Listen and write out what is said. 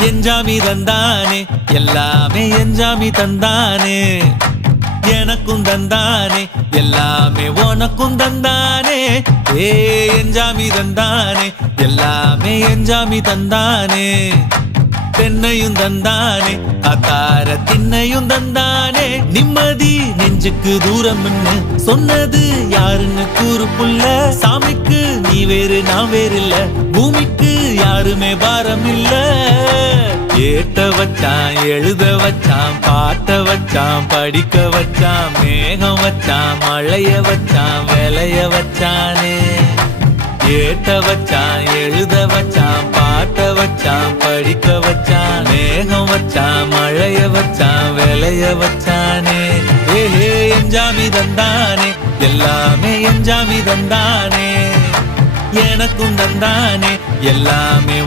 எஞ்சாமி தந்தானே எல்லாமே எஞ்சாமி தந்தானே எனக்கும் தந்தானே எல்லாமே உனக்கும் தந்தானே ஏ எஞ்சாமி தந்தானே எல்லாமே எஞ்சாமி தந்தானே தென்னையும் தந்தானே அத்தார திண்ணையும் தந்தானே நிம்மதி நெஞ்சுக்கு தூரம் சொன்னது யாருன்னு கூறு புள்ள சாமிக்கு நீ வேறு நான் வேறு இல்ல பூமிக்கு யாருமே பாரம் இல்ல ஏட்ட வச்சான் எழுத வச்சான் பாட்ட வச்சான் படிக்க வச்சான் மேகம் வச்சான் மழைய வச்சான் விளைய வச்சானே ஏட்ட வச்சான் எழுத வச்சான் பாட்ட வச்சான் படிக்க வச்சான் மேகம் வச்சான் மழைய வச்சான் விளைய வச்சானே ஏஹே எஞ்சாமி தந்தானே எல்லாமே எஞ்சாமி தந்தானே எனக்கும் தந்தானே எல்லாமே